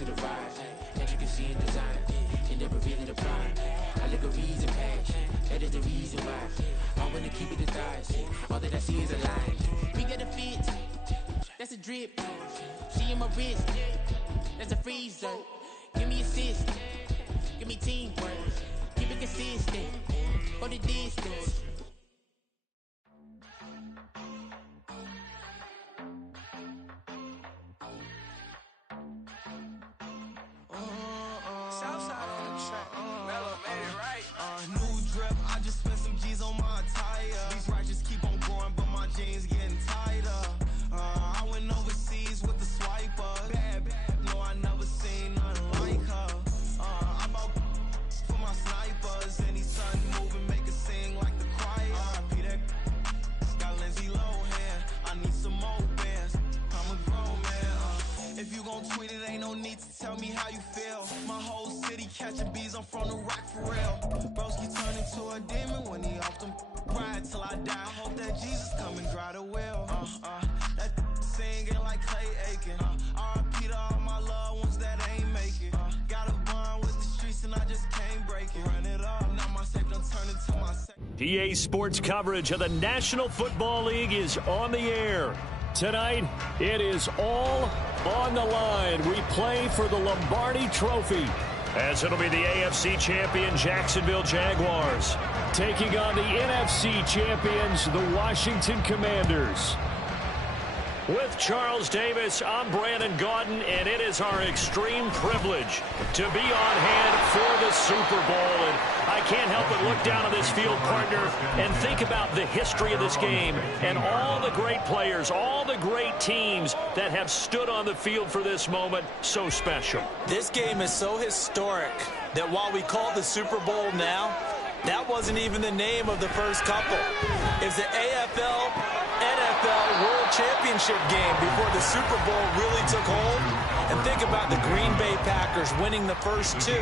to the rise. That you can see in design. Can never really apply. I look a reason past. That is the reason why. I wanna keep it in thighs. All that I see is a lie. We got a fit. That's a drip. She in my wrist. That's a freezer. Give me assist. Give me teamwork. Keep it consistent. For the distance. Southside on the track. Mellow made it right. New drip. I just spent some G's on my attire. These righteous keep on growing, but my jeans getting tighter. I went overseas with the swiper. Bad, bad. No, I never seen nothing like her. I bought for my snipers. Any son moving, make it sing like the choir. RIP that got Lindsay Lohan. I need some more bands. I'm a grown man. If you gon' tweet it, ain't no need to tell me how you feel. My whole city catching bees, I'm from the rock for real. Broski turned into a demon when he off them. Ride till I die. I hope that Jesus come and dry the wheel. That singing like Clay Aiken. RIP to all my loved ones that ain't make it. Got a bond with the streets and I just can't break it. Run it up, now my safe done turned into my second. PA Sports coverage of the National Football League is on the air. Tonight, it is all on the line. We play for the Lombardi Trophy, as it'll be the AFC champion Jacksonville Jaguars taking on the NFC champions, the Washington Commanders. With Charles Davis, I'm Brandon Gaudin, and it is our extreme privilege to be on hand for the Super Bowl. And I can't help but look down at this field, partner, and think about the history of this game and all the great players, all the great teams that have stood on the field for this moment. So special. This game is so historic that while we call it the Super Bowl now, that wasn't even the name of the first couple. It's the AFL NFL World Championship game before the Super Bowl really took hold. And think about the Green Bay Packers winning the first two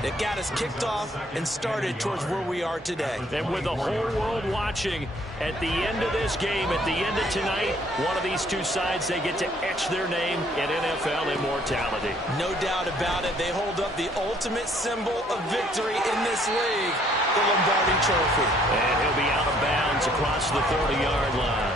that got us kicked off and started towards where we are today. And with the whole world watching, at the end of this game, at the end of tonight, one of these two sides, they get to etch their name in NFL immortality. No doubt about it. They hold up the ultimate symbol of victory in this league, the Lombardi Trophy. And he'll be out of bounds across the 30-yard line.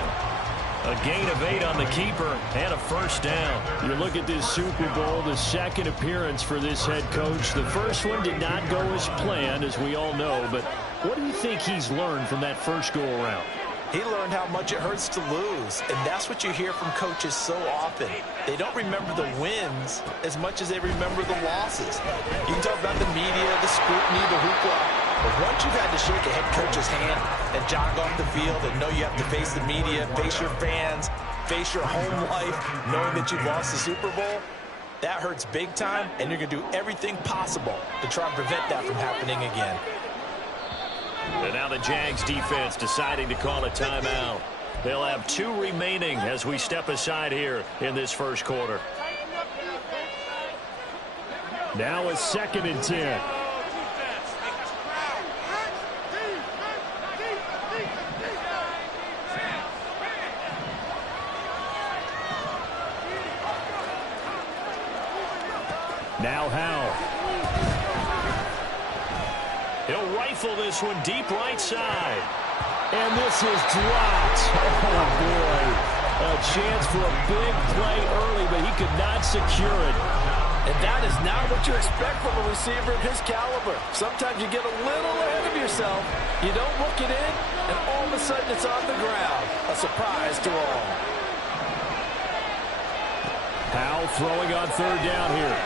A gain of 8 on the keeper and a first down. You look at this Super Bowl, the second appearance for this head coach. The first one did not go as planned, as we all know. But what do you think he's learned from that first go-around? He learned how much it hurts to lose, and that's what you hear from coaches so often. They don't remember the wins as much as they remember the losses. You can talk about the media, the scrutiny, the hoopla. But once you've had to shake a head coach's hand and jog off the field and know you have to face the media, face your fans, face your home life, knowing that you've lost the Super Bowl, that hurts big time, and you're going to do everything possible to try and prevent that from happening again. And now the Jags defense deciding to call a timeout. They'll have 2 remaining as we step aside here in this first quarter. Now a 2nd and 10. Now Howell. He'll rifle this one deep right side. And this is dropped. Oh, boy. A chance for a big play early, but he could not secure it. And that is not what you expect from a receiver of his caliber. Sometimes you get a little ahead of yourself. You don't look it in, and all of a sudden it's on the ground. A surprise to all. Howell throwing on 3rd down here.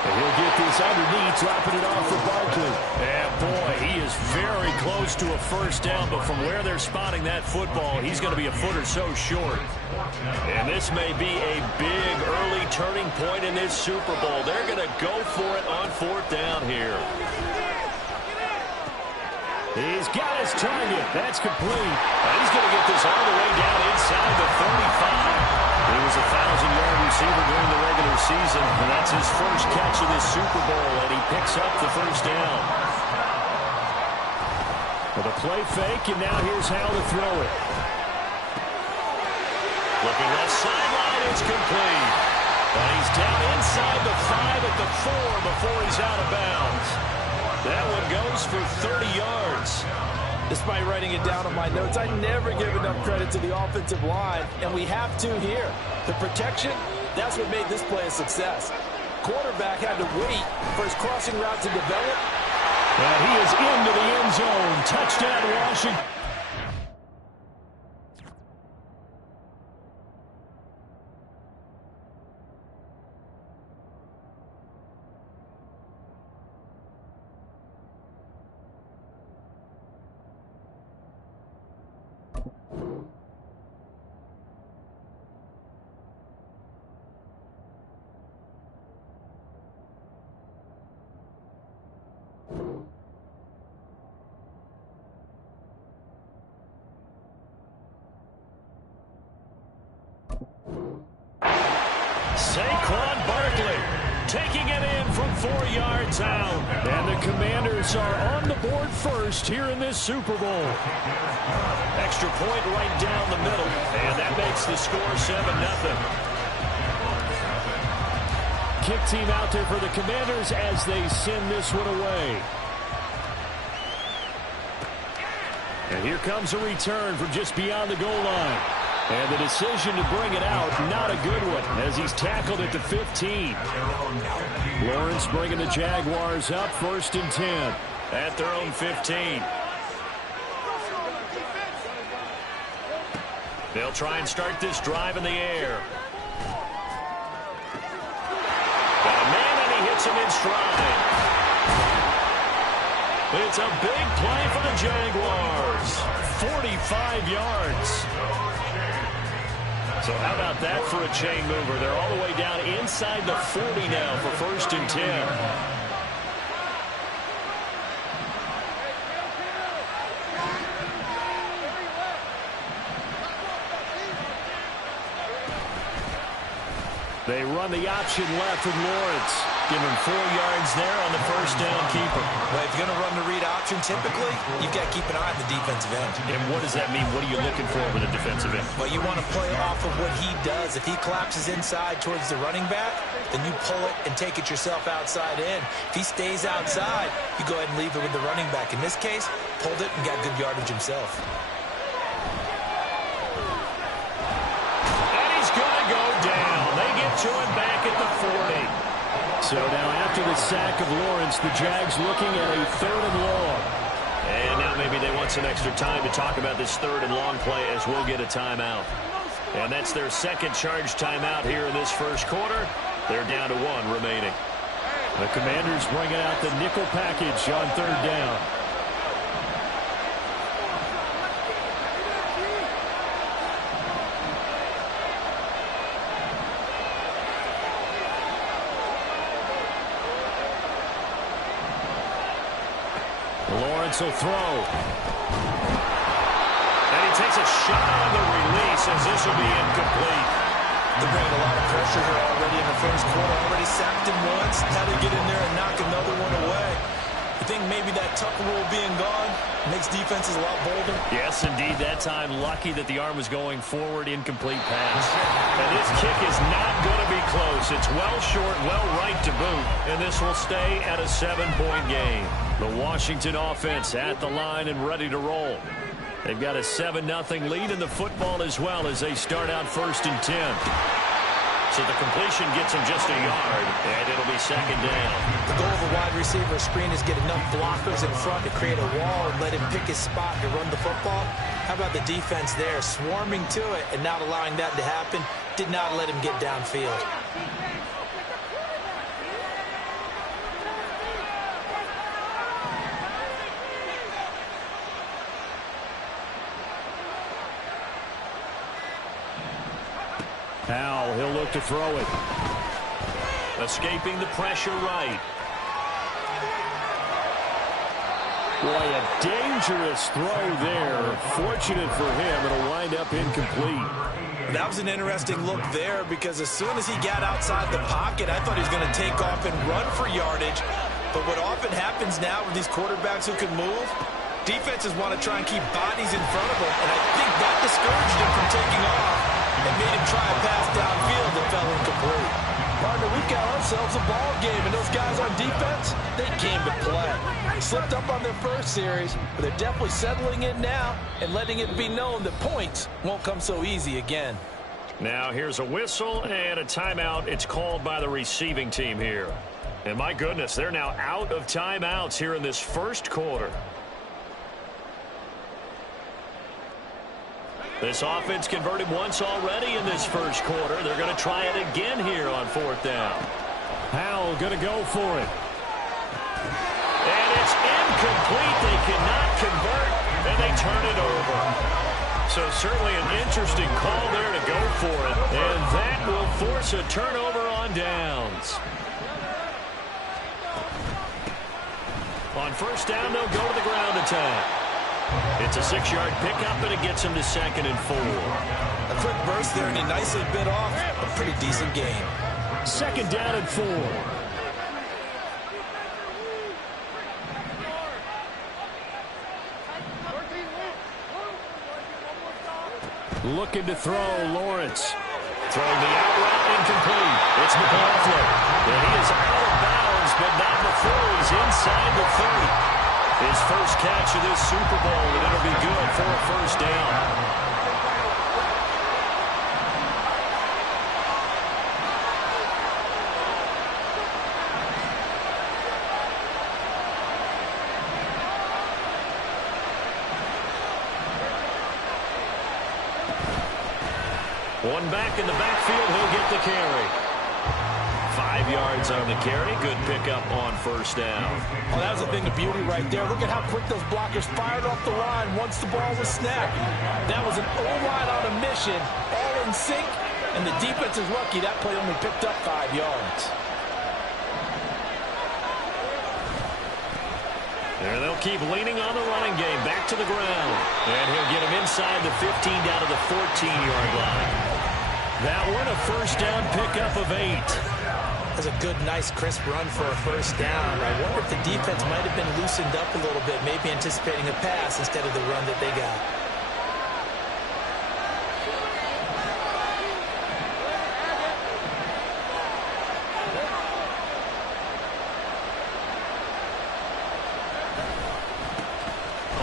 And he'll get this underneath, dropping it off for Barkley. And boy, he is very close to a first down, but from where they're spotting that football, he's going to be a foot or so short. And this may be a big early turning point in this Super Bowl. They're going to go for it on 4th down here. He's got his target. That's complete. And he's going to get this all the way down inside the 35. He was a 1,000-yard receiver during the regular season, and that's his first catch of this Super Bowl, and he picks up the first down. With a play fake, and now here's how to throw it. Looking left sideline, it's complete. And he's down inside the 5 at the 4 before he's out of bounds. That one goes for 30 yards. Despite writing it down on my notes, I never give enough credit to the offensive line, and we have to here. The protection, that's what made this play a success. Quarterback had to wait for his crossing route to develop. And he is into the end zone. Touchdown, Washington. Saquon Barkley taking it in from 4 yards out. And the Commanders are on the board first here in this Super Bowl. Extra point right down the middle. And that makes the score 7-0. Kick team out there for the Commanders as they send this one away. And here comes a return from just beyond the goal line. And the decision to bring it out, not a good one, as he's tackled at the 15. Lawrence bringing the Jaguars up, 1st and 10 at their own 15. They'll try and start this drive in the air. Got a man, and he hits him in stride. It's a big play for the Jaguars. 45 yards. So how about that for a chain mover? They're all the way down inside the 40 now for 1st and 10. They run the option left with Lawrence. Give him 4 yards there on the 1st down keeper. Well, if you're going to run the read option, typically, you've got to keep an eye on the defensive end. And what does that mean? What are you looking for with a defensive end? Well, you want to play off of what he does. If he collapses inside towards the running back, then you pull it and take it yourself outside in. If he stays outside, you go ahead and leave it with the running back. In this case, pulled it and got good yardage himself. And he's going to go down. They get to him back at the 40. So now after the sack of Lawrence, the Jags looking at a 3rd and long. And now maybe they want some extra time to talk about this 3rd and long play as we'll get a timeout. And that's their second charge timeout here in this first quarter. They're down to 1 remaining. The Commanders bringing out the nickel package on 3rd down. Lawrence will throw. And he takes a shot on the release as this will be incomplete. They're bringing a lot of pressure here already in the first quarter. Already sacked him once. Had to get in there and knock another one away. I think maybe that Tucker rule being gone makes defenses a lot bolder. Yes, indeed. That time, lucky that the arm was going forward. Incomplete pass. And this kick is not going to be close. It's well short, well right to boot. And this will stay at a 7-point game. The Washington offense at the line and ready to roll. They've got a 7-0 lead in the football as well as they start out 1st and 10. So the completion gets him just a yard, and it'll be 2nd down. The goal of a wide receiver screen is get enough blockers in front to create a wall and let him pick his spot to run the football. How about the defense there, swarming to it and not allowing that to happen? Did not let him get downfield. Now he'll look to throw it. Escaping the pressure right. Boy, a dangerous throw there. Fortunate for him, it'll wind up incomplete. That was an interesting look there because as soon as he got outside the pocket, I thought he was going to take off and run for yardage. But what often happens now with these quarterbacks who can move, defenses want to try and keep bodies in front of them, and I think that discouraged him from taking off and made him try a pass downfield that fell incomplete. partner, we've got ourselves a ball game, and those guys on defense, they came to play. Slipped up on their first series, but they're definitely settling in now and letting it be known that points won't come so easy again. Now here's a whistle and a timeout. It's called by the receiving team here. And my goodness, they're now out of timeouts here in this first quarter. This offense converted once already in this first quarter. They're going to try it again here on fourth down. Howell going to go for it. And it's incomplete. They cannot convert, and they turn it over. So certainly an interesting call there to go for it. And that will force a turnover on downs. On first down, they'll go to the ground attack. It's a 6-yard pickup, and it gets him to 2nd and 4. A quick burst there, and he nicely bit off a pretty decent game. 2nd down and 4. Looking to throw, Lawrence. Throwing the out route, incomplete. It's McLaughlin. And he is out of bounds, but not before he's inside the 30. His first catch of this Super Bowl, and it'll be good for a first down. One back in the backfield, he'll get the carry. 5 yards on the carry. Good pickup on first down. Oh, that was a thing of beauty right there. Look at how quick those blockers fired off the line once the ball was snapped. That was an O-line on a mission, all in sync, and the defense is lucky that play only picked up 5 yards. There they'll keep leaning on the running game. Back to the ground. And he'll get him inside the 15 down to the 14-yard line. That one a first down pickup of 8. That's a good, nice, crisp run for a first down. I wonder if the defense might have been loosened up a little bit, maybe anticipating a pass instead of the run that they got.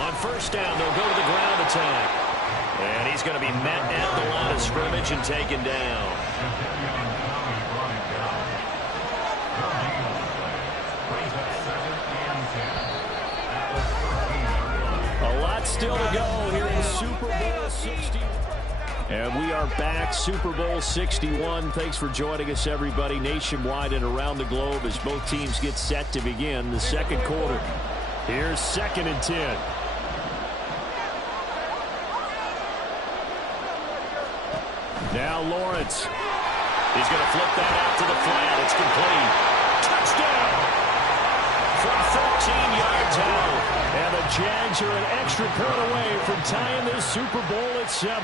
On first down, they'll go to the ground attack. And he's going to be met at the line of scrimmage and taken down. A lot still to go here in Super Bowl 60. And we are back, Super Bowl 61. Thanks for joining us, everybody, nationwide and around the globe as both teams get set to begin the second quarter. Here's 2nd and 10. Now Lawrence. He's going to flip that out to the flat. It's complete. Touchdown! From 13 yards out. And the Jags are an extra point away from tying this Super Bowl at 7.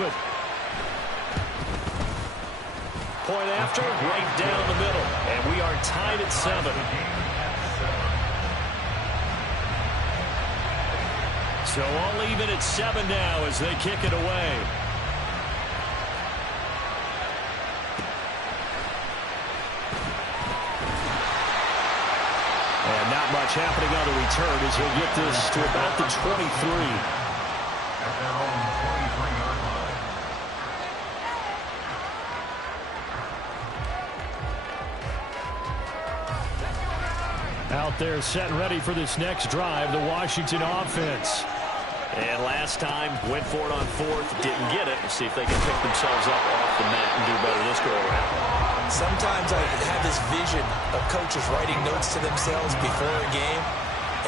Point after, right down the middle. And we are tied at 7. So all even at 7 now as they kick it away. And not much happening on the return as he'll get this to about the 23. Out there set and ready for this next drive, the Washington offense. And last time, went for it on 4th, didn't get it. Let's see if they can pick themselves up off the mat and do better this go-around. Sometimes I have this vision of coaches writing notes to themselves before a game.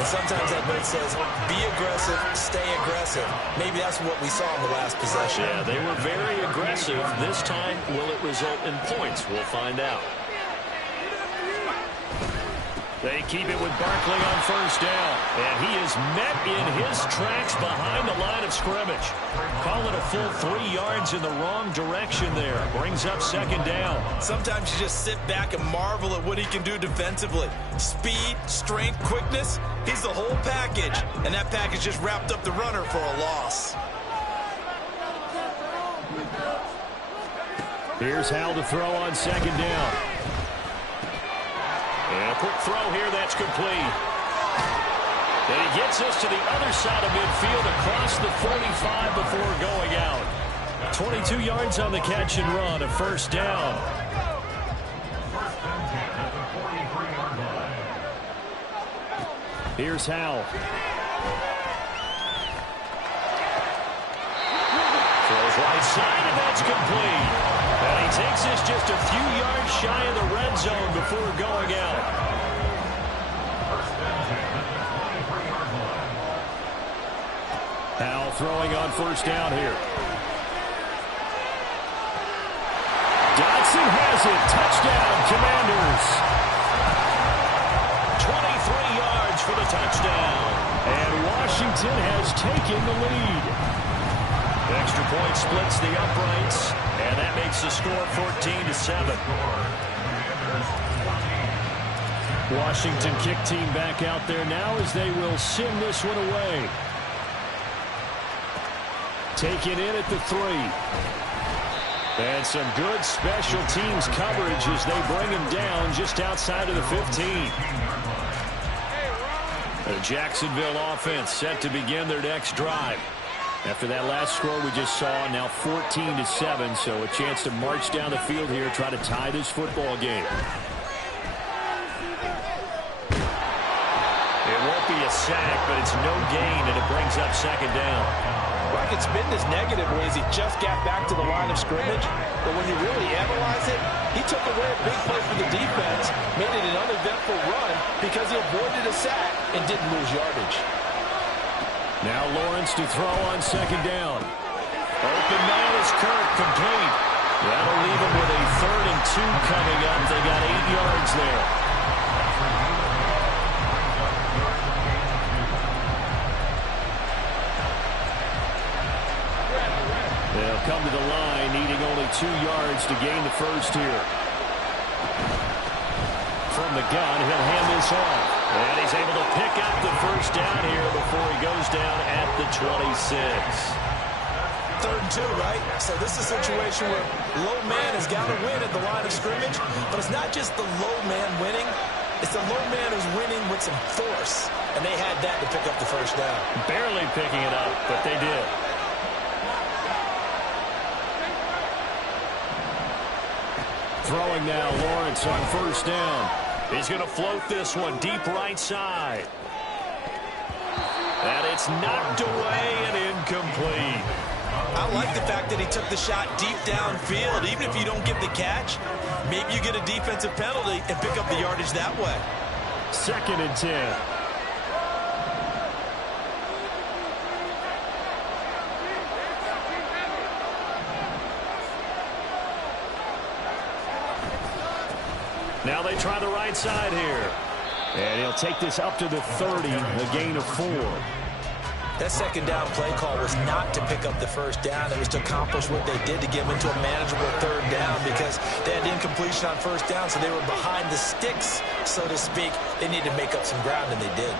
And sometimes that note says, be aggressive, stay aggressive. Maybe that's what we saw in the last possession. Yeah, they were very aggressive. This time, will it result in points? We'll find out. They keep it with Barkley on first down. And he is met in his tracks behind the line of scrimmage. Call it a full 3 yards in the wrong direction there. Brings up second down. Sometimes you just sit back and marvel at what he can do defensively. Speed, strength, quickness. He's the whole package. And that package just wrapped up the runner for a loss. Here's Howell to throw on second down. And a quick throw here that's complete. And he gets us to the other side of midfield across the 45 before going out. 22 yards on the catch and run, a first down. Here's Howell. Throws right side, and that's complete. And he takes us just a few yards shy of the red zone before going out. Howell throwing on first down here. Dotson has it. Touchdown, Commanders. 23 yards for the touchdown. And Washington has taken the lead. Extra point splits the uprights, and that makes the score 14-7. Washington kick team back out there now as they will send this one away. Take it in at the 3. And some good special teams coverage as they bring him down just outside of the 15. The Jacksonville offense set to begin their next drive. After that last score we just saw, now 14-7, so a chance to march down the field here, try to tie this football game. It won't be a sack, but it's no gain, and it brings up second down. Well, I could spin this negative ways. He just got back to the line of scrimmage, but when you really analyze it, he took away a big play for the defense, made it an uneventful run because he avoided a sack and didn't lose yardage. Now Lawrence to throw on second down. Open man is Kirk, complete. That'll leave him with a 3rd and 2 coming up. They got 8 yards there. They'll come to the line, needing only 2 yards to gain the first here. From the gun, he'll hand this off. And he's able to pick up the first down here before he goes down at the 26. 3rd and 2, right? So this is a situation where low man has got to win at the line of scrimmage, but it's not just the low man winning. It's the low man who's winning with some force, and they had that to pick up the first down. Barely picking it up, but they did. Throwing now, Lawrence on first down. He's going to float this one deep right side. And it's knocked away and incomplete. I like the fact that he took the shot deep downfield. Even if you don't get the catch, maybe you get a defensive penalty and pick up the yardage that way. 2nd and 10. Now they try the right side here. And he'll take this up to the 30, a gain of 4. That second down play call was not to pick up the first down. It was to accomplish what they did to get them into a manageable 3rd down because they had incompletion on first down, so they were behind the sticks, so to speak. They needed to make up some ground, and they did.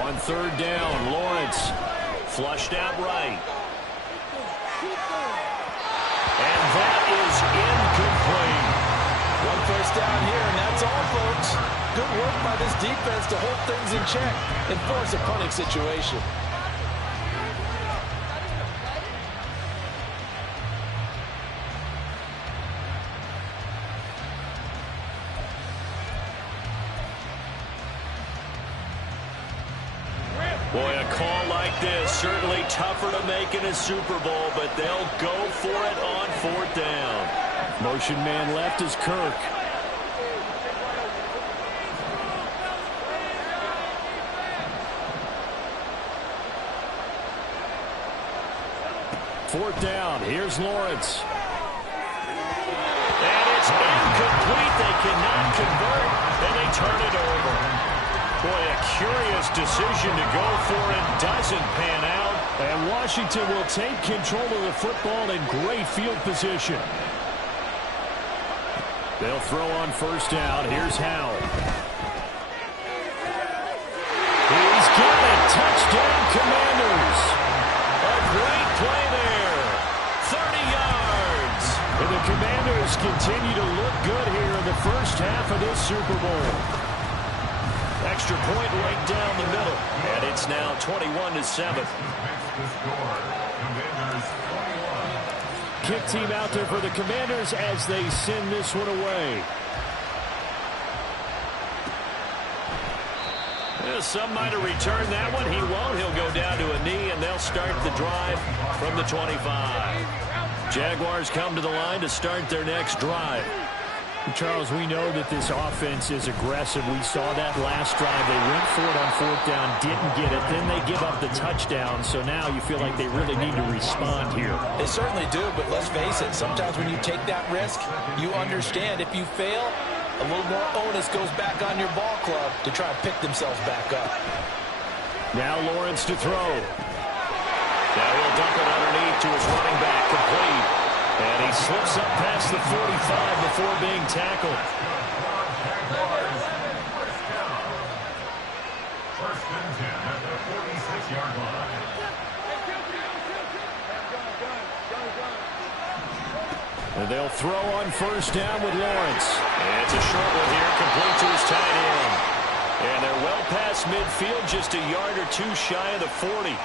On 3rd down, Lawrence flushed out right. And that is incomplete. 1 first down here, and that's all, folks. Good work by this defense to hold things in check and force a punting situation. Boy, a call like this, certainly tougher to make in a Super Bowl, but they'll go for it on 4th down. Motion man left is Kirk. Fourth down, here's Lawrence. And it's incomplete. They cannot convert, and they turn it over. Boy, a curious decision to go for it. Doesn't pan out. And Washington will take control of the football in great field position. They'll throw on first down. Here's Howell. He's got it. Touchdown, Commanders. Bucks continue to look good here in the first half of this Super Bowl. Extra point right down the middle, and it's now 21-7. Kick team out there for the Commanders as they send this one away. Some might have returned that one. He won't. He'll go down to a knee, and they'll start the drive from the 25. Jaguars come to the line to start their next drive. Charles, we know that this offense is aggressive. We saw that last drive. They went for it on fourth down, didn't get it. Then they give up the touchdown. So now you feel like they really need to respond here. They certainly do, but let's face it. Sometimes when you take that risk, you understand if you fail, a little more onus goes back on your ball club to try to pick themselves back up. Now Lawrence to throw. Now he'll dump it underneath to his running back, complete. And he slips up past the 45 before being tackled. First and 10 at the 46-yard line. And they'll throw on first down with Lawrence. And it's a short one here, complete to his tight end. And they're well past midfield, just a yard or two shy of the 40.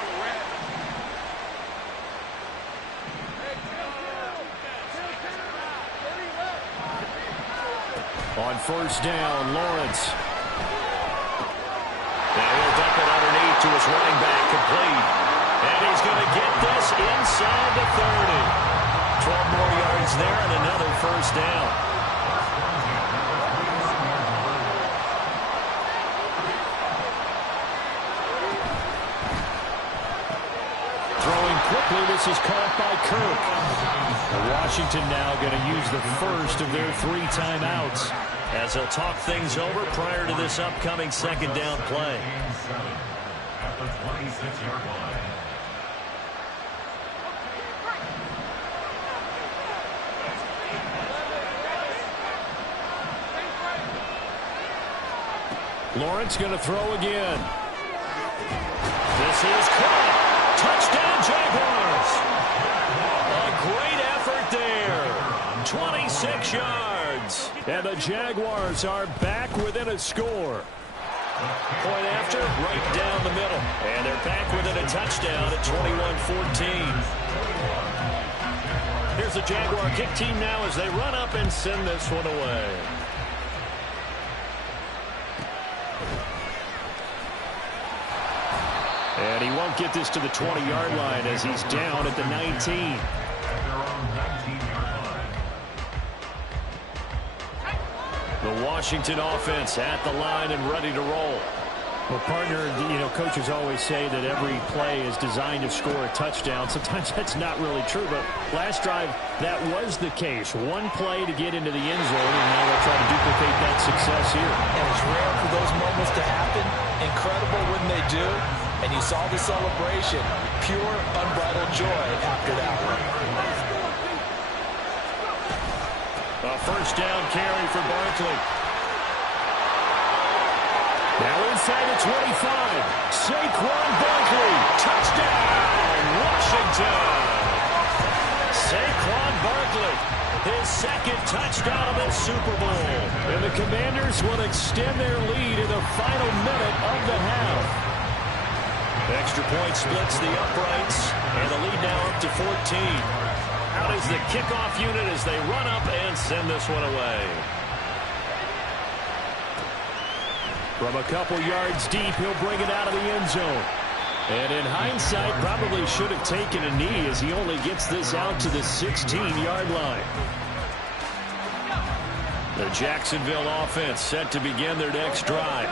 On first down, Lawrence. Now he'll dump it underneath to his running back, complete. And he's going to get this inside the 30. 12 more yards there and another first down. Throwing quickly, this is caught by Kirk. Washington now going to use the first of their 3 timeouts as they'll talk things over prior to this upcoming second down play. At the 26-yard line. Lawrence going to throw again. This is caught. Touchdown, Jaguars. A great effort there. 26 yards. And the Jaguars are back within a score. Point after, right down the middle. And they're back within a touchdown at 21-14. Here's the Jaguar kick team now as they run up and send this one away. And he won't get this to the 20-yard line as he's down at the 19. The Washington offense at the line and ready to roll. Well, partner, coaches always say that every play is designed to score a touchdown. Sometimes that's not really true, but last drive, that was the case. One play to get into the end zone, and now they'll try to duplicate that success here. And it's rare for those moments to happen. Incredible when they do. And you saw the celebration. Pure, unbridled joy after that one. A first down carry for Barkley. Now inside the 25. Saquon Barkley. Touchdown, Washington. Saquon Barkley. His second touchdown of the Super Bowl. And the Commanders will extend their lead in the final minute of the half. Extra point splits the uprights, and the lead now up to 14. Out is the kickoff unit as they run up and send this one away. From a couple yards deep, he'll bring it out of the end zone. And in hindsight, probably should have taken a knee as he only gets this out to the 16-yard line. The Jacksonville offense set to begin their next drive.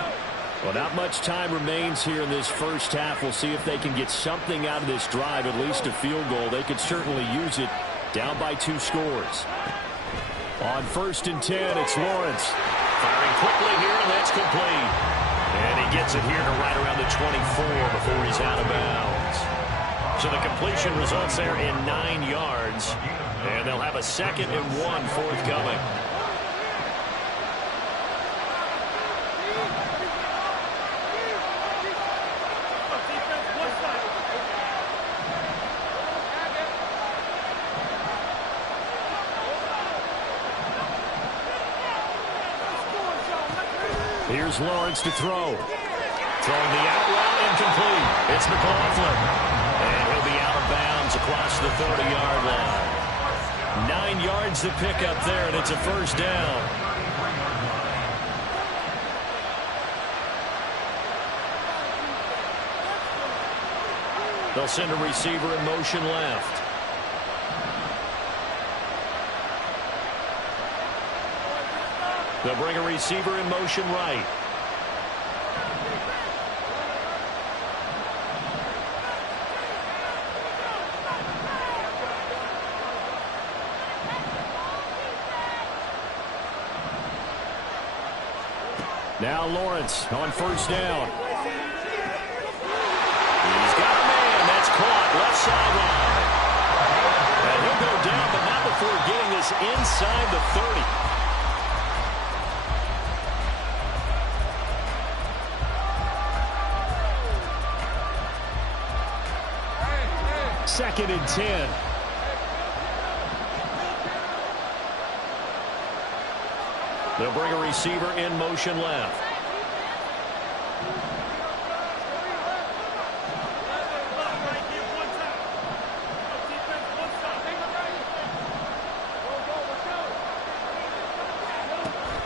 Well, not much time remains here in this first half. We'll see if they can get something out of this drive, at least a field goal. They could certainly use it down by 2 scores. On first and 10, it's Lawrence. Firing quickly here, and that's complete. And he gets it here to right around the 24 before he's out of bounds. So the completion results there in 9 yards. And they'll have a 2nd and 1 forthcoming. Here's Lawrence to throw. Throwing the out route, incomplete. It's McLaughlin. And he'll be out of bounds across the 30-yard line. 9 yards to pick up there, and it's a first down. They'll send a receiver in motion left. They'll bring a receiver in motion right. Now Lawrence on first down. He's got a man. That's caught. Left sideline. And he'll go down, but not before getting this inside the 30. Second and 10. They'll bring a receiver in motion left.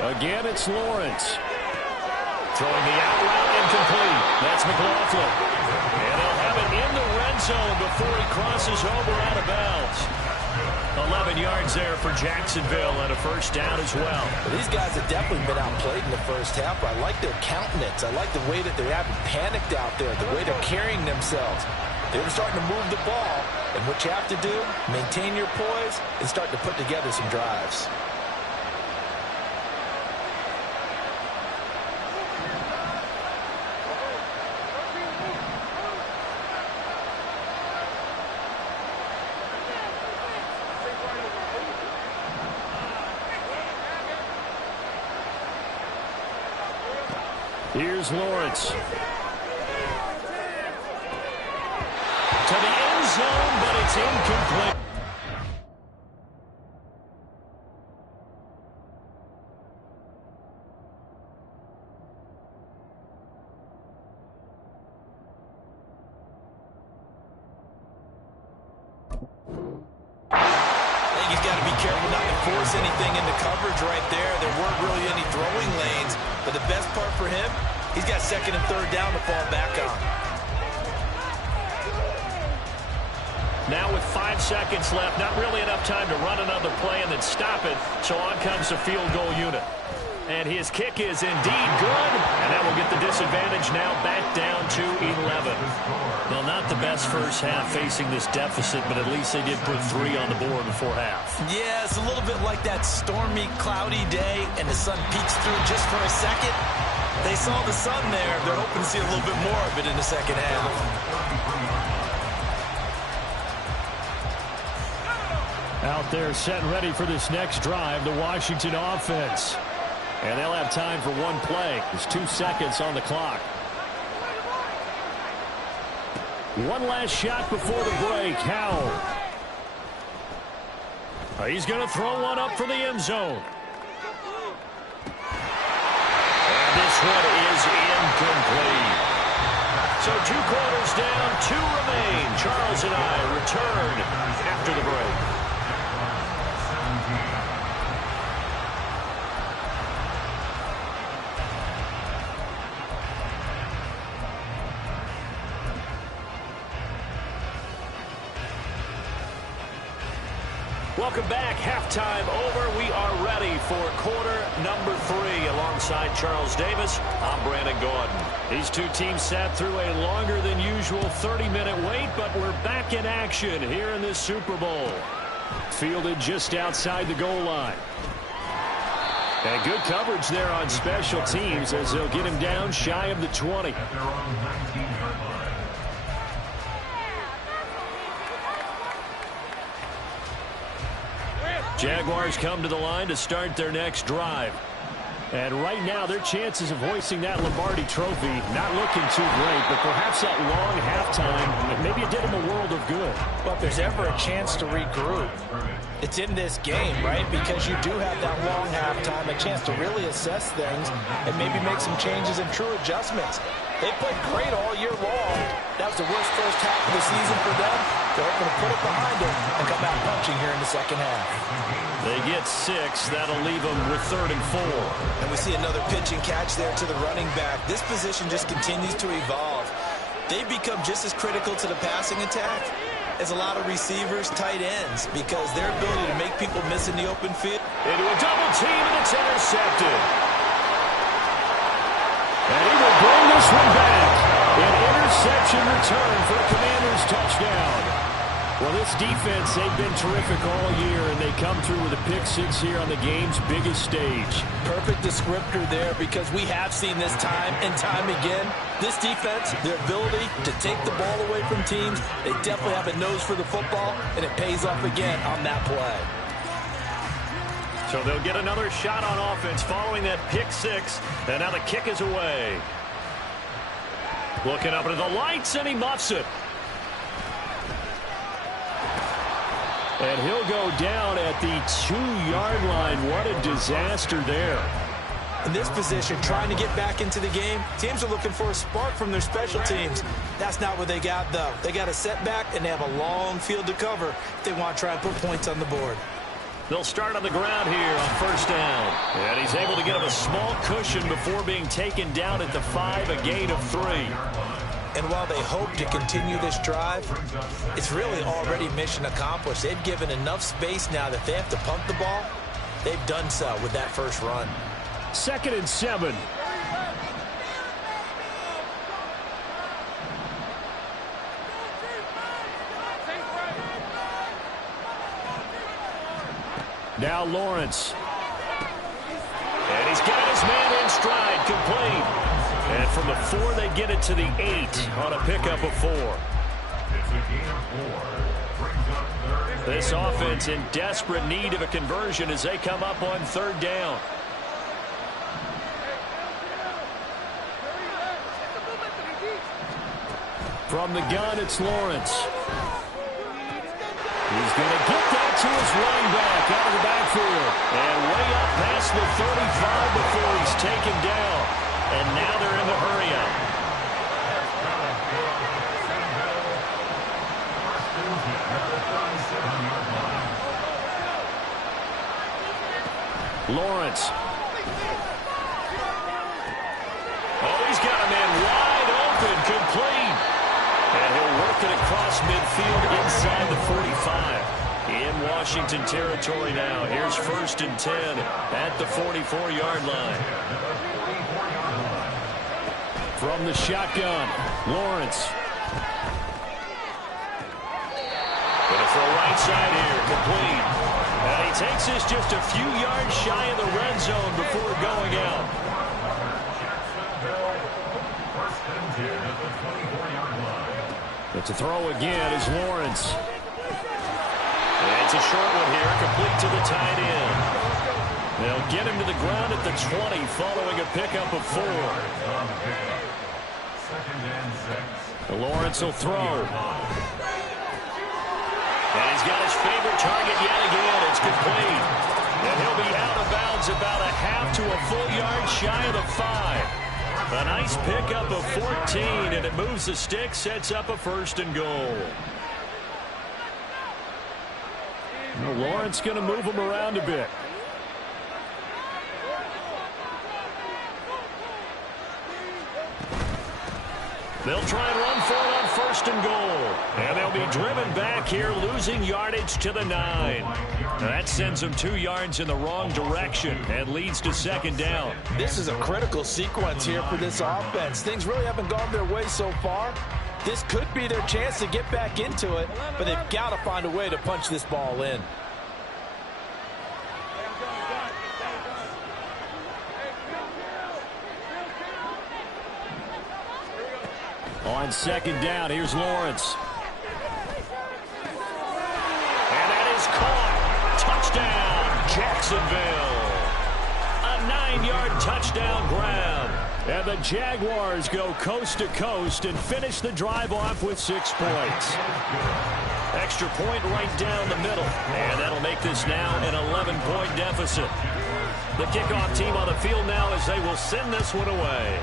Again, it's Lawrence. Throwing the out route, incomplete. That's McLaughlin. And he'll have it in the red zone before he crosses over out of bounds. 11 yards there for Jacksonville and a first down as well. These guys have definitely been outplayed in the first half, but I like their countenance. I like the way that they haven't panicked out there, the way they're carrying themselves. They're starting to move the ball, and what you have to do, maintain your poise and start to put together some drives. Here's Lawrence. To the end zone, but it's incomplete. He's got to be careful not to force anything into coverage right there. There weren't really any throwing lanes, but the best part for him, he's got second and third down to fall back on. Now with 5 seconds left, not really enough time to run another play and then stop it, so on comes the field goal unit. And his kick is indeed good, and that will get the disadvantage now back down to 11. Well, not the best first half facing this deficit, but at least they did put 3 on the board before half. Yeah, it's a little bit like that stormy, cloudy day, and the sun peeks through just for a second. They saw the sun there. They're hoping to see a little bit more of it in the second half. Out there set and ready for this next drive, the Washington offense. And they'll have time for one play. There's 2 seconds on the clock. One last shot before the break. Howell. He's going to throw one up for the end zone. And this one is incomplete. So 2 quarters down, 2 remain. Charles and I return after the break. Welcome back. Halftime over. We are ready for quarter number 3. Alongside Charles Davis, I'm Brandon Gordon. These two teams sat through a longer than usual 30-minute wait, but we're back in action here in this Super Bowl. Fielded just outside the goal line. And good coverage there on special teams as they'll get him down shy of the 20. At their own 19-yard line. Jaguars come to the line to start their next drive. And right now, their chances of hoisting that Lombardi trophy not looking too great, but perhaps that long halftime, maybe it did them a world of good. Well, if there's ever a chance to regroup, it's in this game, right? Because you do have that long halftime, a chance to really assess things and maybe make some changes and true adjustments. They played great all year long. That was the worst first half of the season for them. They're hoping to put it behind them and come out punching here in the second half. They get 6. That'll leave them with 3rd and 4. And we see another pitch and catch there to the running back. This position just continues to evolve. They become just as critical to the passing attack as a lot of receivers, tight ends, because their ability to make people miss in the open field. Into a double team, and it's intercepted. And he will bring this one back. An interception return for a Commanders touchdown. Well, this defense, they've been terrific all year, and they come through with a pick 6 here on the game's biggest stage. Perfect descriptor there, because we have seen this time and time again. This defense, their ability to take the ball away from teams, they definitely have a nose for the football, and it pays off again on that play. So they'll get another shot on offense following that pick 6, and now the kick is away. Looking up into the lights, and he muffs it. And he'll go down at the 2-yard line. What a disaster there. In this position, trying to get back into the game, teams are looking for a spark from their special teams. That's not what they got, though. They got a setback, and they have a long field to cover if they want to try and put points on the board. They'll start on the ground here on 1st down. And he's able to get him a small cushion before being taken down at the 5, a gain of 3. And while they hope to continue this drive, it's really already mission accomplished. They've given enough space now that they have to punt the ball. They've done so with that first run. 2nd and 7. Now Lawrence. And he's got his man in stride, complete. And from the 4, they get it to the 8 on a pickup of 4. It's a gain of 4. Brings up 3rd. This offense in desperate need of a conversion as they come up on 3rd down. From the gun, it's Lawrence. He's going to get that to his running back out of the backfield. And way up past the 35 before he's taken down. And now they're in the hurry-up. Lawrence. Oh, he's got a man wide open, complete. And he'll work it across midfield inside the 45. In Washington territory now. Here's 1st and 10 at the 44-yard line. From the shotgun, Lawrence. Gonna throw right side here, complete. And he takes this just a few yards shy of the red zone before going out. But to throw again is Lawrence. And it's a short one here, complete to the tight end. They'll get him to the ground at the 20 following a pickup of 4. Lawrence will throw. And he's got his favorite target yet again. It's complete. And he'll be out of bounds about a half to a full yard shy of the 5. A nice pickup of 14, and it moves the stick, sets up a 1st and goal. Well, Lawrence going to move him around a bit. They'll try and run for it on 1st and goal. And they'll be driven back here, losing yardage to the 9. Now that sends them 2 yards in the wrong direction and leads to 2nd down. This is a critical sequence here for this offense. Things really haven't gone their way so far. This could be their chance to get back into it, but they've got to find a way to punch this ball in. On 2nd down, here's Lawrence. And that is caught. Touchdown, Jacksonville. A 9-yard touchdown grab. And the Jaguars go coast to coast and finish the drive off with 6 points. Extra point right down the middle. And that'll make this now an 11-point deficit. The kickoff team on the field now as they will send this one away.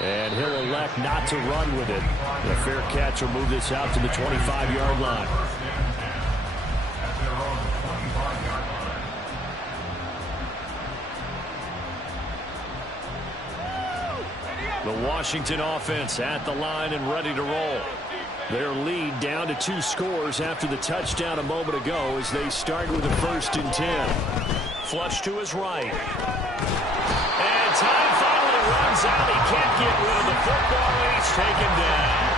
And he'll elect not to run with it. A fair catch will move this out to the 25-yard line. The Washington offense at the line and ready to roll. Their lead down to 2 scores after the touchdown a moment ago as they start with a 1st and 10. Flush to his right. And time finally runs out. He can't get rid of the football, and he's taken down.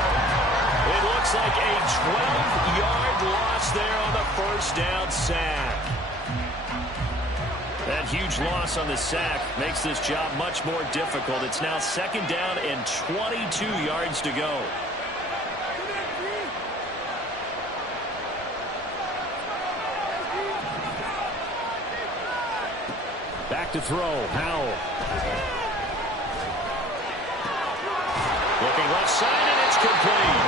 It looks like a 12-yard loss there on the 1st down sack. That huge loss on the sack makes this job much more difficult. It's now 2nd down and 22 yards to go. Back to throw, Howell. Looking left side, and it's complete.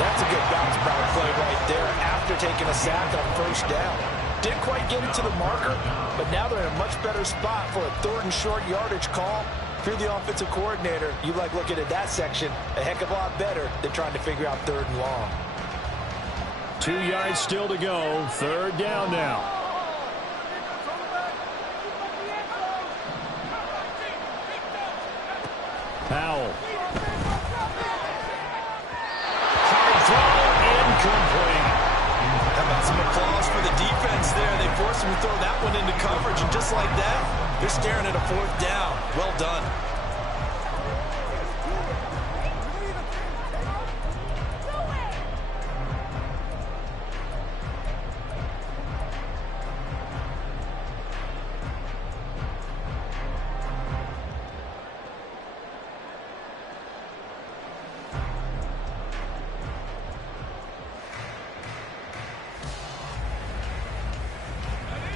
That's a good bounce-back play right there after taking a sack on 1st down. Didn't quite get it to the marker, but now they're in a much better spot for a 3rd and short yardage call. If you're the offensive coordinator, you like looking at that section a heck of a lot better than trying to figure out 3rd and long. 2 yards still to go. 3rd down now. Powell. Hard throw, incomplete. How about some applause for the defense there? They forced him to throw that one into coverage, and just like that, they're staring at a 4th down. Well done.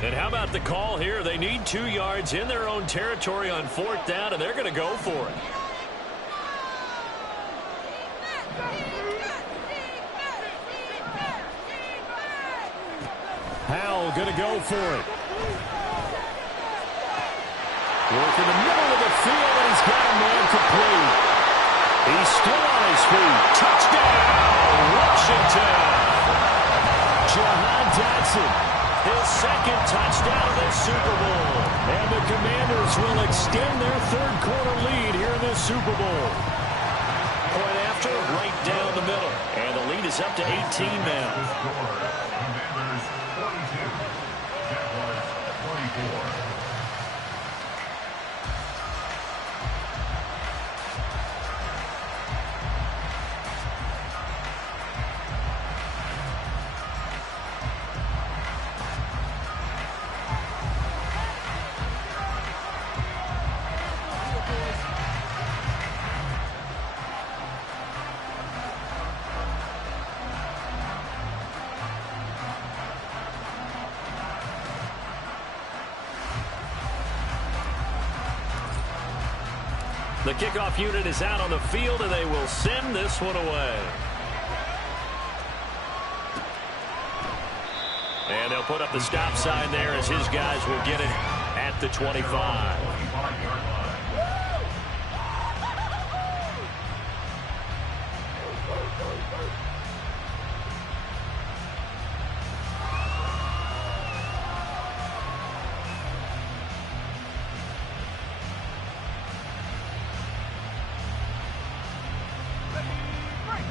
And how about the call here? They need 2 yards in their own territory on 4th down, and they're going to go for it. Howell going to go for it. Work in the middle of the field, and he's got a man complete. He's still on his feet. Touchdown, Washington. Jahan Dotson. His 2nd touchdown of this Super Bowl. And the Commanders will extend their 3rd quarter lead here in this Super Bowl. Point after, right down the middle. And the lead is up to 18 now. Commanders 42, Jaguars 24. The kickoff unit is out on the field, and they will send this one away. And they'll put up the stop sign there as his guys will get it at the 25.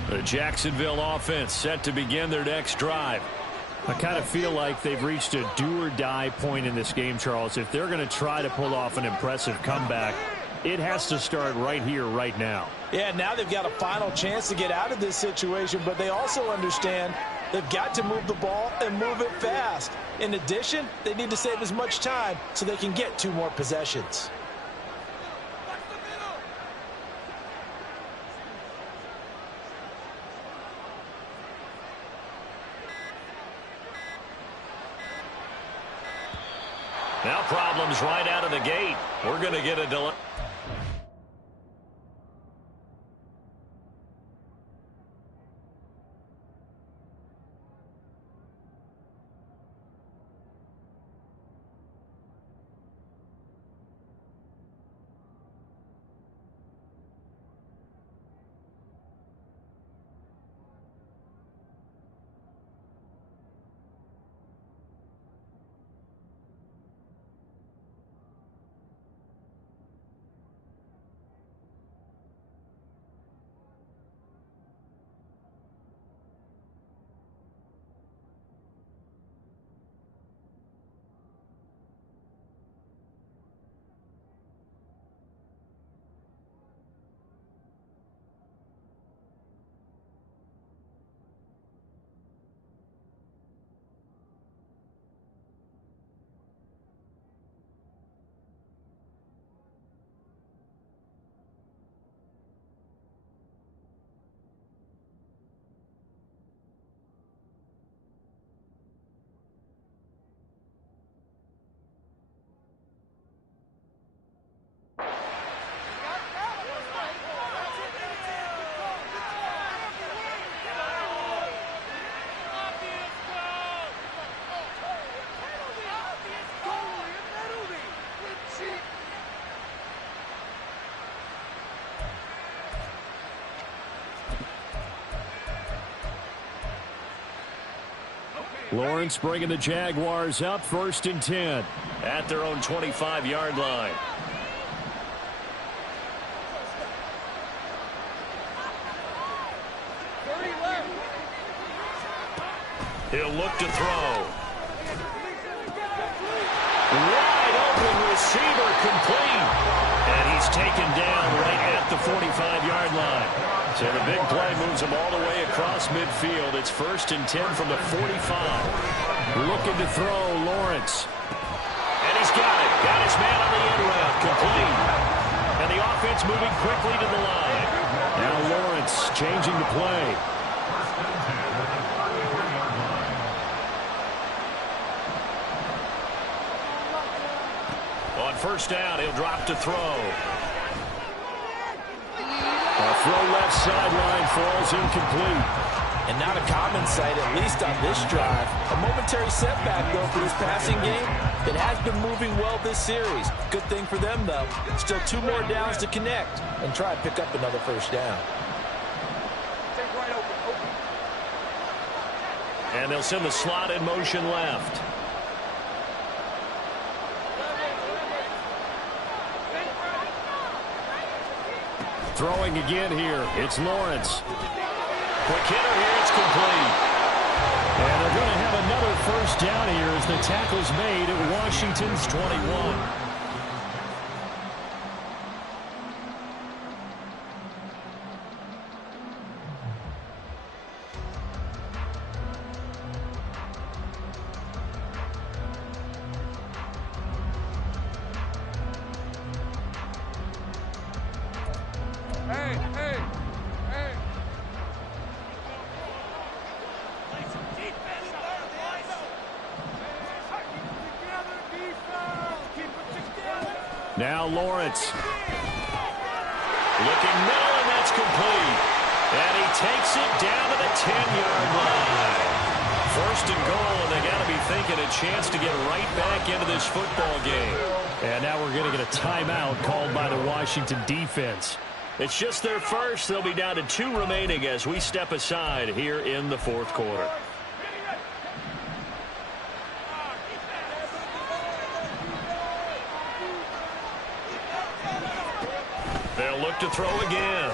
The Jacksonville offense set to begin their next drive. I kind of feel like they've reached a do-or-die point in this game, Charles. If they're going to try to pull off an impressive comeback, it has to start right here, right now. Yeah, now they've got a final chance to get out of this situation, but they also understand they've got to move the ball and move it fast. In addition, they need to save as much time so they can get 2 more possessions. Now problems right out of the gate. We're going to get a delay. Lawrence bringing the Jaguars up 1st and 10 at their own 25-yard line. He'll look to throw. Wide open receiver complete. And he's taken down right at the 45-yard line. So the big play moves him all the way across midfield. It's 1st and 10 from the 45. Looking to throw, Lawrence. And he's got it. Got his man on the end route. Complete. And the offense moving quickly to the line. Now Lawrence changing the play. On 1st down, he'll drop to throw. A throw left sideline falls incomplete. And not a common sight, at least on this drive. A momentary setback, though, for this passing game. It has been moving well this series. Good thing for them, though. Still 2 more downs to connect and try to pick up another 1st down. And they'll send the slot in motion left. Throwing again here. It's Lawrence. Quick hitter here. It's complete. And they're going to have another 1st down here as the tackle's made at Washington's 21. Now Lawrence. Looking middle, and that's complete. And he takes it down to the 10-yard line. 1st and goal, and they got to be thinking a chance to get right back into this football game. And now we're going to get a timeout called by the Washington defense. It's just their first. They'll be down to 2 remaining as we step aside here in the 4th quarter. They'll look to throw again.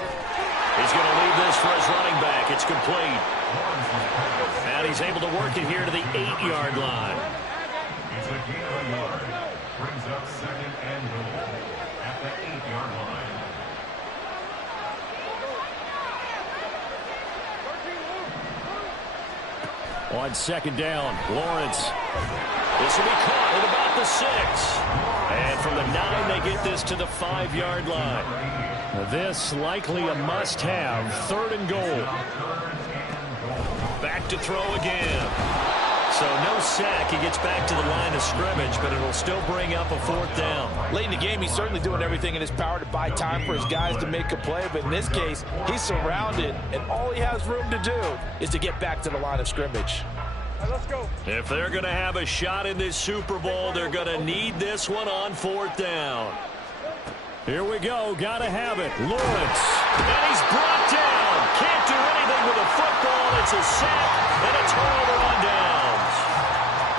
He's going to leave this for his running back. It's complete. And he's able to work it here to the 8-yard line. It's a gain of a yard. Brings up 2nd and goal at the 8-yard line. On 2nd down, Lawrence. This will be caught at about the 6. And from the 9, they get this to the 5-yard line. This likely a must-have. 3rd and goal. Back to throw again. So no sack. He gets back to the line of scrimmage, but it'll still bring up a 4th down. Late in the game, he's certainly doing everything in his power to buy time for his guys to make a play. But in this case, he's surrounded, and all he has room to do is to get back to the line of scrimmage. Let's go. If they're going to have a shot in this Super Bowl, they're going to need this one on 4th down. Here we go. Got to have it. Lawrence. And he's brought down. Can't do anything with a football. It's a sack and a turnover on downs.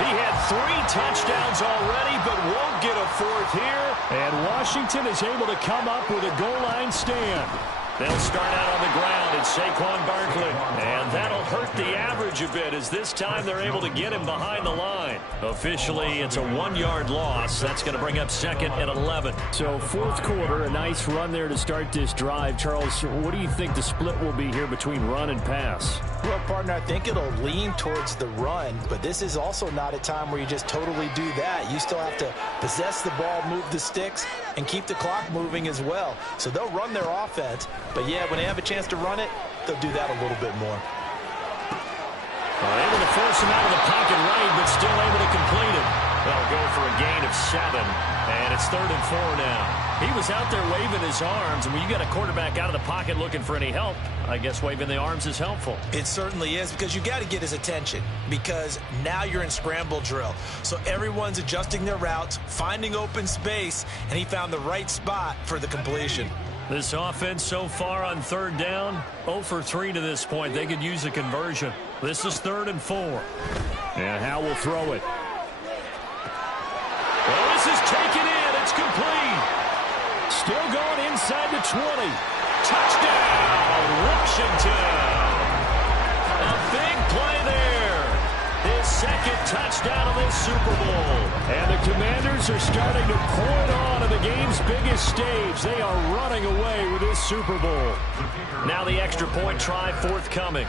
He had 3 touchdowns already, but won't get a 4th here. And Washington is able to come up with a goal line stand. They'll start out on the ground. It's Saquon Barkley. And that'll hurt the average a bit as this time they're able to get him behind the line. Officially, it's a 1-yard loss. That's going to bring up 2nd and 11. So 4th quarter, a nice run there to start this drive. Charles, what do you think the split will be here between run and pass? Well, partner, I think it'll lean towards the run, but this is also not a time where you just totally do that. You still have to possess the ball, move the sticks, and keep the clock moving as well. So they'll run their offense, but yeah, when they have a chance to run it, they'll do that a little bit more. Able to force him out of the pocket right, but still able to complete it. They'll go for a gain of 7, and it's 3rd and 4 now. He was out there waving his arms, and when you got a quarterback out of the pocket looking for any help, I guess waving the arms is helpful. It certainly is, because you got to get his attention, because now you're in scramble drill. So everyone's adjusting their routes, finding open space, and he found the right spot for the completion. This offense so far on 3rd down, 0 for 3 to this point. They could use a conversion. This is 3rd and 4. And Howe will throw it. Well, this is taken in. It's complete. Still going inside the 20. Touchdown, Washington. A big play there. His 2nd touchdown of this Super Bowl. And the Commanders are starting to point on in the game's biggest stage. They are running away with this Super Bowl. Now the extra point try forthcoming.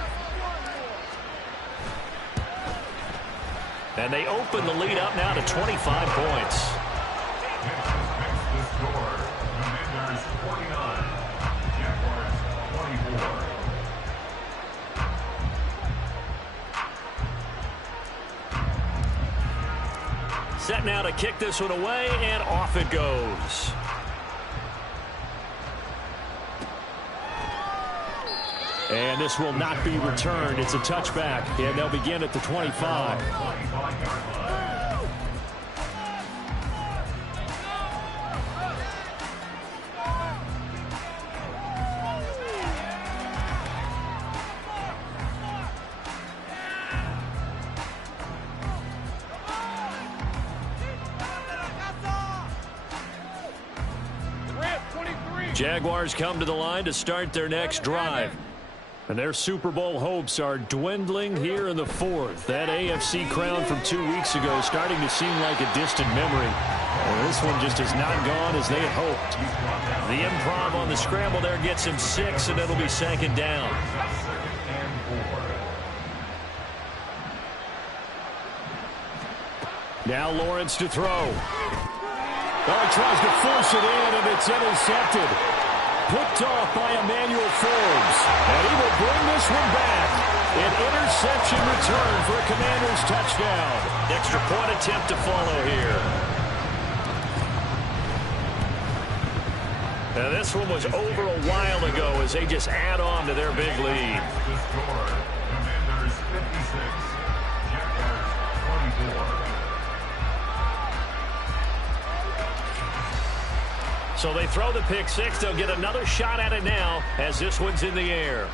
And they open the lead up now to 25 points. The score, Commanders 49, Jaguars 24. Set now to kick this one away, and off it goes. And this will not be returned. It's a touchback, and they'll begin at the 25. Jaguars come to the line to start their next drive. And their Super Bowl hopes are dwindling here in the 4th. That AFC crown from 2 weeks ago is starting to seem like a distant memory. Well, this one just has not gone as they had hoped. The improv on the scramble there gets him 6, and it'll be 2nd down. Now Lawrence to throw. Oh, he tries to force it in, and it's intercepted. Picked off by Emmanuel Forbes. And he will bring this one back. An interception return for a Commanders touchdown. Extra point attempt to follow here. Now this one was over a while ago as they just add on to their big lead. The score, Commanders 56, Jaguars 24. So they throw the pick 6. They'll get another shot at it now as this one's in the air.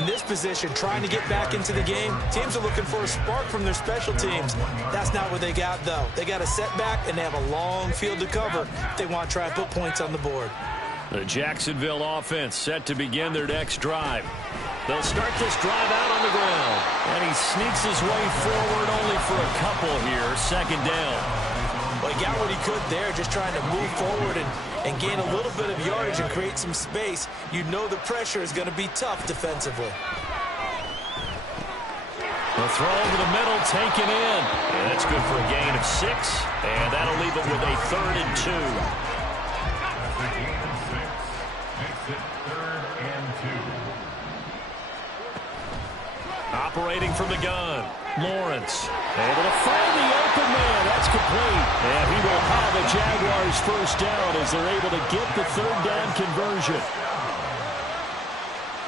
In this position, trying to get back into the game, teams are looking for a spark from their special teams. That's not what they got, though. They got a setback, and they have a long field to cover if they want to try and put points on the board. The Jacksonville offense set to begin their next drive. They'll start this drive out on the ground. And he sneaks his way forward only for a couple here. 2nd down. Well, he got what he could there, just trying to move forward and gain a little bit of yardage and create some space. You know the pressure is going to be tough defensively. The throw over the middle, taken in. And that's good for a gain of 6. And that'll leave it with a 3rd and 2. The gain of 6 makes it 3rd and 2. operating from the gun. Lawrence able to find the open man. That's complete. And he will have the Jaguars first down as they're able to get the third down conversion.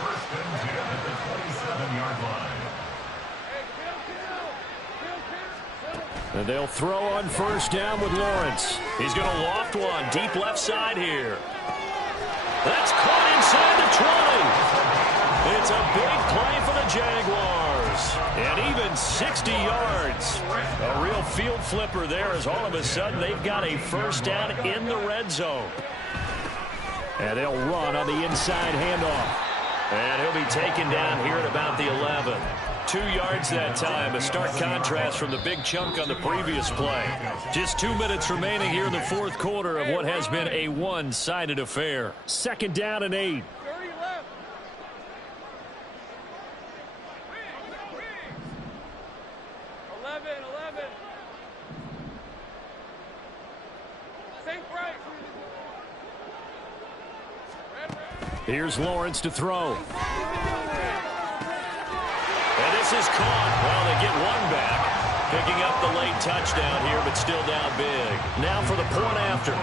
First and 10 at the 27-yard line. And they'll throw on first down with Lawrence. He's going to loft one deep left side here. That's caught inside the 20. It's a big play for the Jaguars. And even 60 yards. A real field flipper there as all of a sudden they've got a first down in the red zone. And they'll run on the inside handoff. And he'll be taken down here at about the 11. 2 yards that time, a stark contrast from the big chunk on the previous play. Just 2 minutes remaining here in the fourth quarter of what has been a one-sided affair. Second down and 8. Here's Lawrence to throw. And this is caught. Well, they get one back. Picking up the late touchdown here, but still down big. Now for the point after.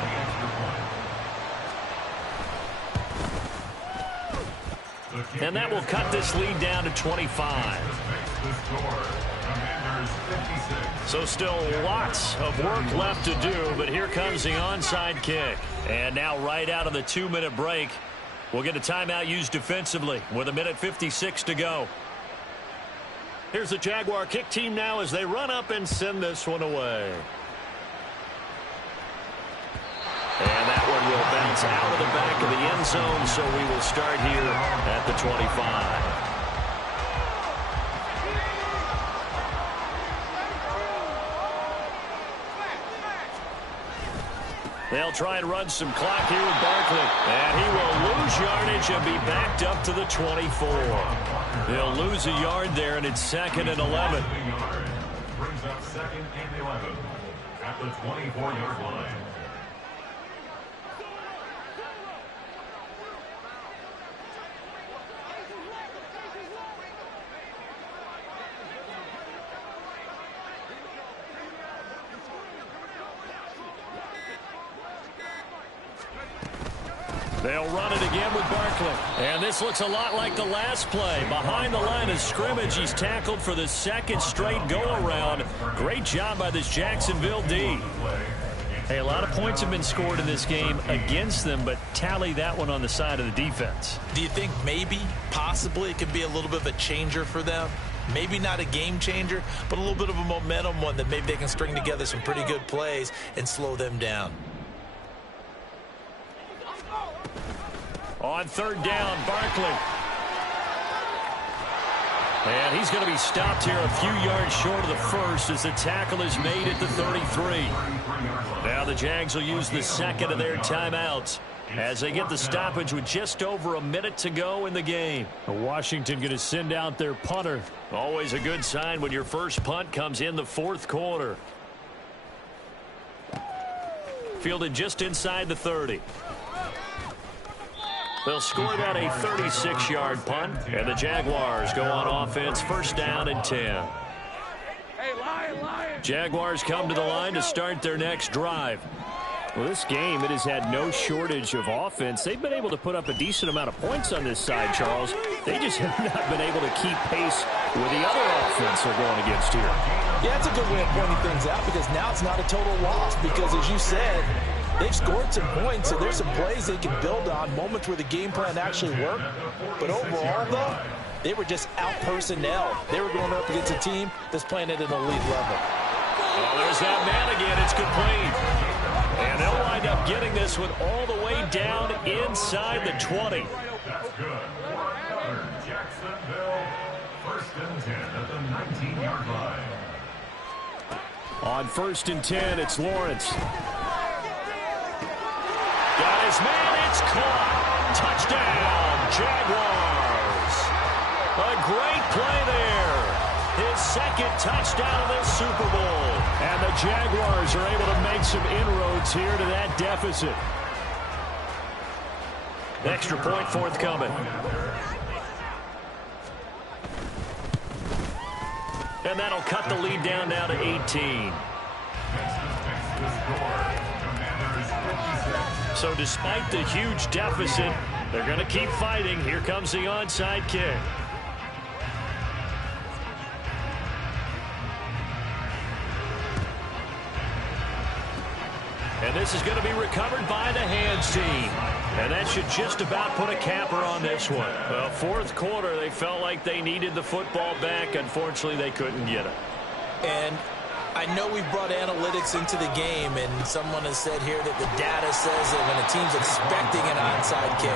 And that will cut this lead down to 25. So still lots of work left to do, but here comes the onside kick. And now right out of the 2-minute break, we'll get a timeout used defensively with 1:56 to go. Here's the Jaguar kick team now as they run up and send this one away. And that one will bounce out of the back of the end zone, so we will start here at the 25. They'll try and run some clock here with Barkley. And he will lose yardage and be backed up to the 24. They'll lose a yard there, and it's 2nd and 11. Brings up 2nd and 11 at the 24-yard line. They'll run it again with Barkley. And this looks a lot like the last play. Behind the line of scrimmage, he's tackled for the second straight go-around. Great job by this Jacksonville D. Hey, a lot of points have been scored in this game against them, but tally that one on the side of the defense. Do you think maybe, possibly, it could be a little bit of a changer for them? Maybe not a game changer, but a little bit of a momentum one that maybe they can string together some pretty good plays and slow them down. On third down, Barkley. And he's going to be stopped here a few yards short of the first as the tackle is made at the 33. Now the Jags will use the second of their timeouts as they get the stoppage with just over a minute to go in the game. Washington going to send out their punter. Always a good sign when your first punt comes in the fourth quarter. Fielded just inside the 30. They'll score that a 36-yard punt, and the Jaguars go on offense, first down and 10. Jaguars come to the line to start their next drive. Well, this game, it has had no shortage of offense. They've been able to put up a decent amount of points on this side, Charles. They just have not been able to keep pace with the other offense they're going against here. Yeah, it's a good way of pointing things out because now it's not a total loss because, as you said, they've scored some points, and there's some plays they can build on, moments where the game plan actually worked. But overall, though, they were just out personnel. They were going up against a team that's playing at an elite level. Oh, there's that man again. It's complete. And they'll wind up getting this one all the way down inside the 20. That's good. Jacksonville, first and 10 at the 19-yard line. On first and 10, it's Lawrence. Got his man, it's caught. Touchdown, Jaguars. A great play there. His second touchdown of this Super Bowl. And the Jaguars are able to make some inroads here to that deficit. Extra point forthcoming. And that'll cut the lead down now to 18. So despite the huge deficit, they're going to keep fighting. Here comes the onside kick. And this is going to be recovered by the hands team. And that should just about put a capper on this one. Well, fourth quarter, they felt like they needed the football back. Unfortunately, they couldn't get it. And I know we've brought analytics into the game, and someone has said here that the data says that when a team's expecting an onside kick,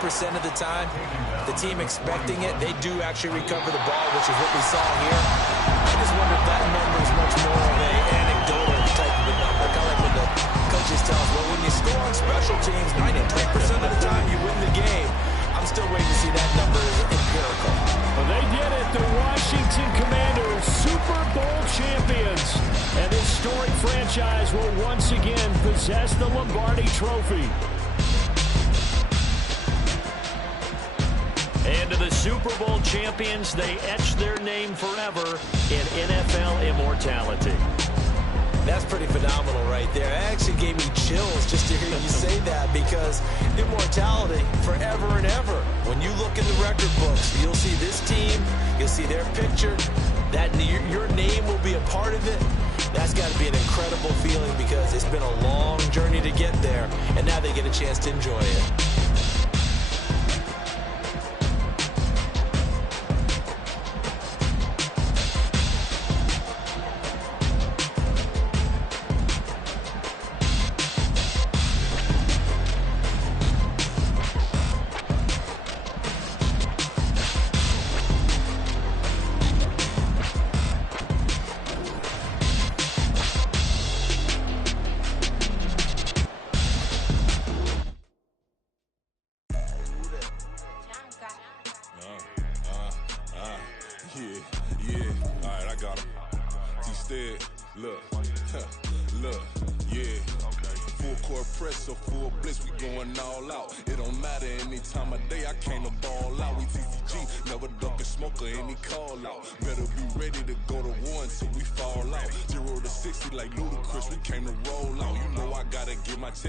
80% of the time, the team expecting it, they do actually recover the ball, which is what we saw here. I just wonder if that number is much more of an anecdotal type of a number. Kind of like when the coaches tell us, well, when you score on special teams, 93% of the time you win the game. I'm still waiting to see that number is empirical. Well, they did it. The Washington Commanders, Super Bowl champions. And this storied franchise will once again possess the Lombardi Trophy. And to the Super Bowl champions, they etch their name forever in NFL immortality. That's pretty phenomenal right there. It actually gave me chills just to hear you say that, because immortality forever and ever. When you look in the record books, you'll see this team, you'll see their picture, that your name will be a part of it. That's got to be an incredible feeling, because it's been a long journey to get there, and now they get a chance to enjoy it.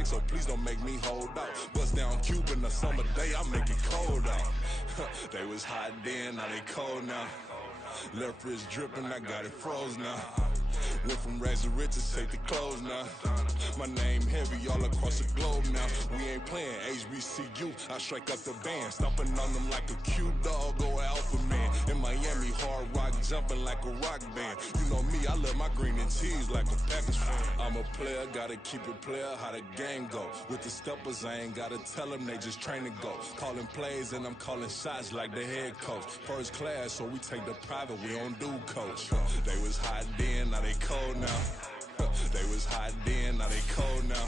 So please don't make me hold out. Bust down Cuban, a summer day, I make it cold out. They was hot then, now they cold now. Left wrist dripping, I got it froze now. Went from rags to riches, take the clothes now. My name heavy all across the globe now. We ain't playing HBCU, I strike up the band. Stomping on them like a cute dog or alpha man. In Miami, hard rock jumping like a rock band. You know me, I love my green and cheese like a Packers fan. I'm a player, gotta keep it player, how the game go. With the steppers, I ain't gotta tell them, they just train to go. Calling plays and I'm calling shots like the head coach. First class, so we take the private, we don't do coach. They was hot then, now they cold now. They was hot then, now they cold now.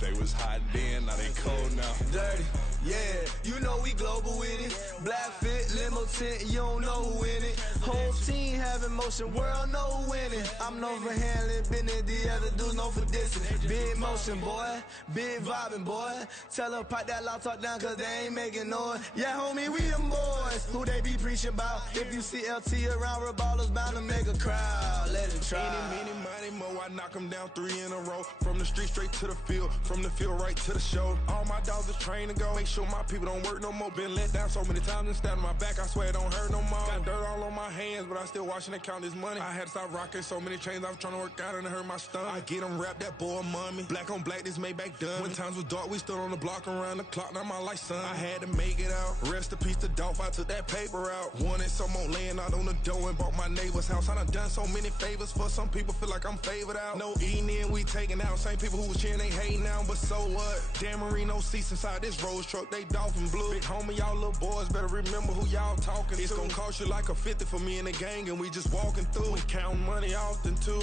They was hot then, now they cold now. Dirty, yeah, you know we global with it. Black fit, limo tint, you don't know who in it. Whole team having motion, world know who winning. I'm known for handling business, the other dudes known for dissing. Big motion, boy, big vibing, boy. Tell them pipe that loud talk down, cause they ain't making noise. Yeah, homie, we them boys, who they be preaching about. If you see LT around, Reballo's bound to make a crowd. Let it try. Many, mo, I knock them down 3 in a row. From the street straight to the field, from the field right to the show. All my dogs are trained to go. Make sure my people don't work no more. Been let down so many times and stand on my back, I swear it don't hurt no more. Got dirt all on my hands, but I still watching and count this money. I had to stop rocking so many chains, I was trying to work out and it hurt my stomach. I get them wrapped, that boy mommy. Black on black, this Maybach done. When times was dark, we stood on the block around the clock, now my life son. I had to make it out. Rest in peace to Dolph, I took that paper out. Wanted some more laying out on the dough and bought my neighbor's house. I done done so many favors for some people, feel like I'm favored out. No eating in, we taking out. Same people who was cheering, they hating now, but so what? Dan Marino seats inside this Rolls truck, they Dolphin blue. Big homie, y'all little boys better remember who y'all talking to. It's gonna cost you like a 50 for me and the gang, and we just walking through. We counting money often too.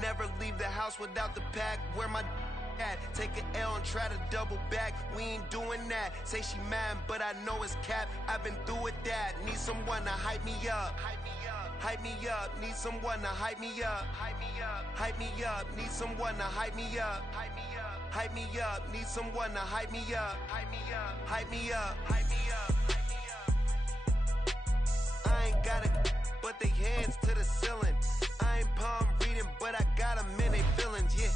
Never leave the house without the pack. Where my at? Take an L and try to double back. We ain't doing that. Say she mad, but I know it's cap. I've been through with that. Need someone to hype me up. Hype me up. Need someone to hype me up. Hype me up. Hype me up. Need someone to hype me up. Hype me up. Hype me up. Need someone to hype me up. Hype me up. Hype me up. Hype me up. I ain't got it, but they hands to the ceiling. I ain't palm reading, but I got them in they feelings, yeah.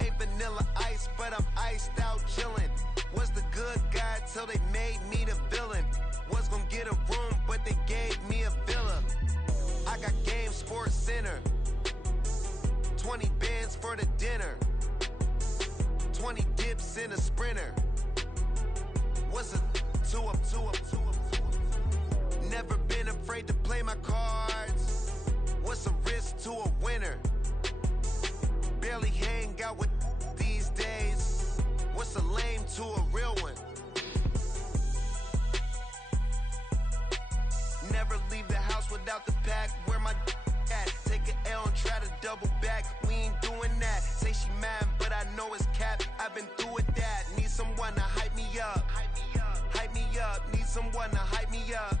Ain't vanilla ice, but I'm iced out chillin'. Was the good guy till they made me the villain. Was gonna get a room, but they gave me a villa. I got Game Sports Center. 20 bands for the dinner. 20 dips in a sprinter. What's a two up? Never been afraid to play my cards. What's a risk to a winner? Barely hang out with these days. What's a lame to a real one? Never leave the house without the pack. Where my at? Take an L and try to double back. We ain't doing that. Say she mad, but I know it's cap. I've been through with that. Need someone to hype me up. Hype me up. Need someone to hype me up.